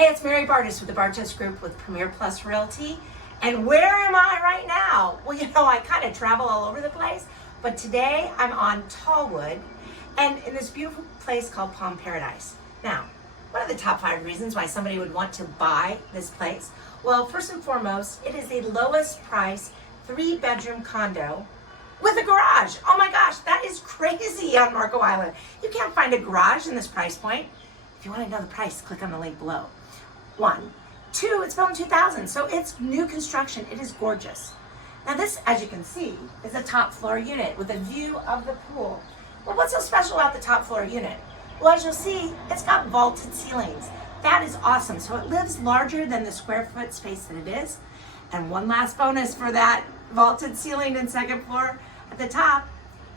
Hey, it's Mary Bartos with the Bartos Group with Premier Plus Realty. And where am I right now? Well, you know, I kind of travel all over the place, but today I'm on Tallwood and in this beautiful place called Palm Paradise. Now, what are the top 5 reasons why somebody would want to buy this place? Well, first and foremost, it is the lowest price 3-bedroom condo with a garage. Oh my gosh, that is crazy on Marco Island. You can't find a garage in this price point. If you want to know the price, click on the link below. 1. 2, it's built in 2000, so it's new construction. It is gorgeous. Now this, as you can see, is a top floor unit with a view of the pool. Well, what's so special about the top floor unit? Well, as you'll see, it's got vaulted ceilings. That is awesome. So it lives larger than the square foot space that it is. And one last bonus for that vaulted ceiling and second floor at the top,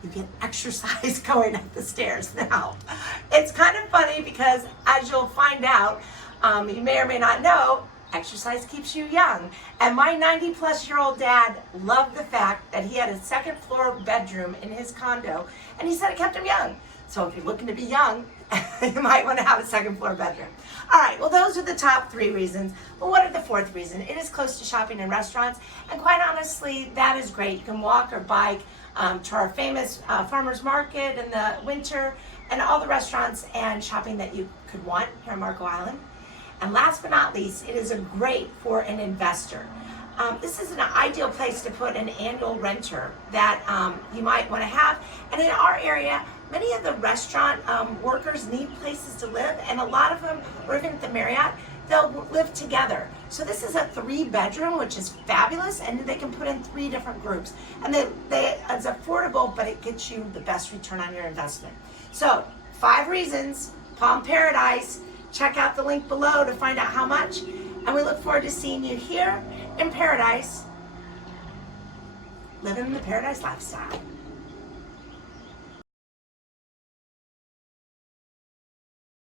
you get exercise going up the stairs. Now, it's kind of funny because as you'll find out, you may or may not know, exercise keeps you young. And my 90-plus-year-old dad loved the fact that he had a second floor bedroom in his condo, and he said it kept him young. So if you're looking to be young, you might want to have a second floor bedroom. All right, well, those are the top 3 reasons. But what are the 4th reason? It is close to shopping and restaurants, and quite honestly, that is great. You can walk or bike to our famous farmers market in the winter, and all the restaurants and shopping that you could want here on Marco Island. And last but not least, it is great for an investor. This is an ideal place to put an annual renter that you might want to have. And in our area, many of the restaurant workers need places to live, and a lot of them, or even at the Marriott, they'll live together. So this is a 3-bedroom, which is fabulous, and they can put in 3 different groups. And it's affordable, but it gets you the best return on your investment. So 5 reasons, Palm Paradise. Check out the link below to find out how much. And we look forward to seeing you here in Paradise, living the Paradise lifestyle.